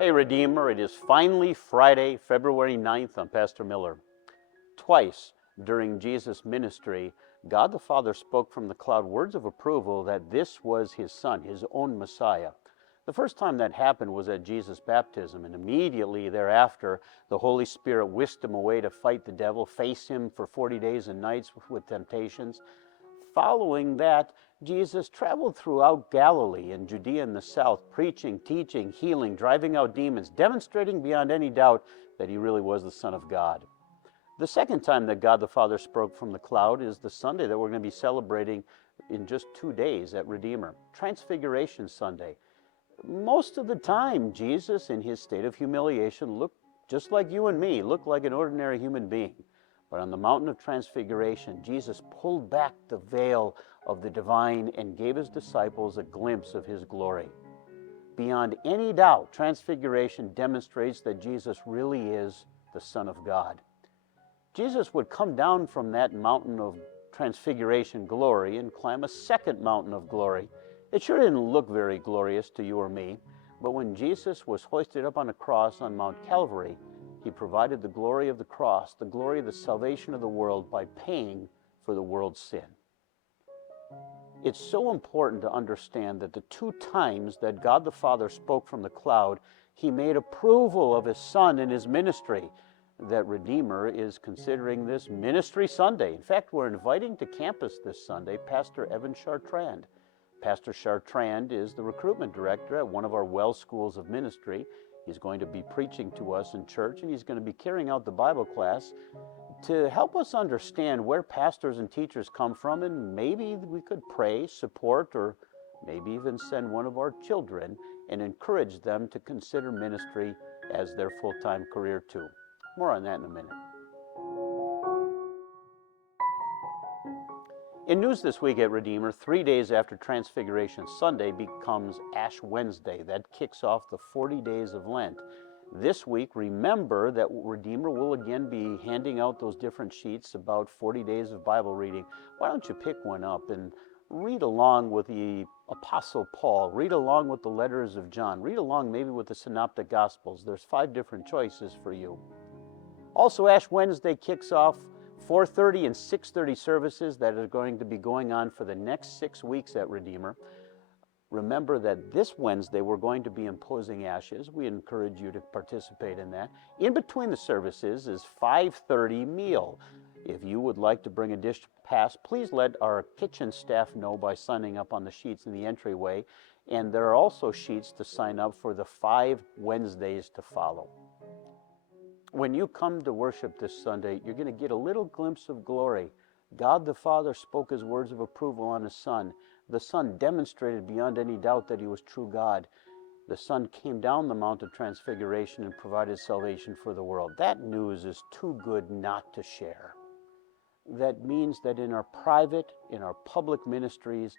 Hey Redeemer, it is finally Friday, February 9th. I'm Pastor Mueller. Twice during Jesus' ministry, God the Father spoke from the cloud words of approval that this was his Son, his own Messiah. The first time that happened was at Jesus' baptism, and immediately thereafter, the Holy Spirit whisked him away to fight the devil, face him for 40 days and nights with temptations. Following that, Jesus traveled throughout Galilee and Judea in the south, preaching, teaching, healing, driving out demons, demonstrating beyond any doubt that he really was the Son of God. The second time that God the Father spoke from the cloud is the Sunday that we're going to be celebrating in just 2 days at Redeemer, Transfiguration Sunday. Most of the time, Jesus, in his state of humiliation, looked just like you and me, looked like an ordinary human being. But on the mountain of transfiguration, Jesus pulled back the veil of the divine and gave his disciples a glimpse of his glory. Beyond any doubt, transfiguration demonstrates that Jesus really is the Son of God. Jesus would come down from that mountain of transfiguration glory and climb a second mountain of glory. It sure didn't look very glorious to you or me, but when Jesus was hoisted up on a cross on Mount Calvary, he provided the glory of the cross, the glory of the salvation of the world by paying for the world's sin. It's so important to understand that the 2 times that God the Father spoke from the cloud, he made approval of his Son in his ministry, that Redeemer is considering this Ministry Sunday. In fact, we're inviting to campus this Sunday Pastor Evan Chartrand. Pastor Chartrand is the recruitment director at one of our Well Schools of Ministry. He's going to be preaching to us in church, and he's going to be carrying out the Bible class to help us understand where pastors and teachers come from, and maybe we could pray, support, or maybe even send one of our children and encourage them to consider ministry as their full-time career too. More on that in a minute. In news this week at Redeemer, 3 days after Transfiguration Sunday becomes Ash Wednesday. That kicks off the 40 days of Lent. This week, remember that Redeemer will again be handing out those different sheets about 40 days of Bible reading. Why don't you pick one up and read along with the Apostle Paul, read along with the letters of John, read along maybe with the Synoptic Gospels. There's 5 different choices for you. Also, Ash Wednesday kicks off 4:30 and 6:30 services that are going to be going on for the next 6 weeks at Redeemer. Remember that this Wednesday we're going to be imposing ashes. We encourage you to participate in that. In between the services is 5:30 meal. If you would like to bring a dish to pass, please let our kitchen staff know by signing up on the sheets in the entryway. And there are also sheets to sign up for the 5 Wednesdays to follow. When you come to worship this Sunday, you're going to get a little glimpse of glory. God the Father spoke his words of approval on his Son. The Son demonstrated beyond any doubt that he was true God. The Son came down the Mount of Transfiguration and provided salvation for the world. That news is too good not to share. That means that in our private, in our public ministries,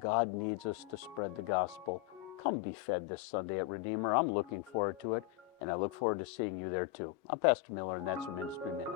God needs us to spread the gospel. Come be fed this Sunday at Redeemer. I'm looking forward to it. And I look forward to seeing you there too. I'm Pastor Miller, and that's your Ministry Minute.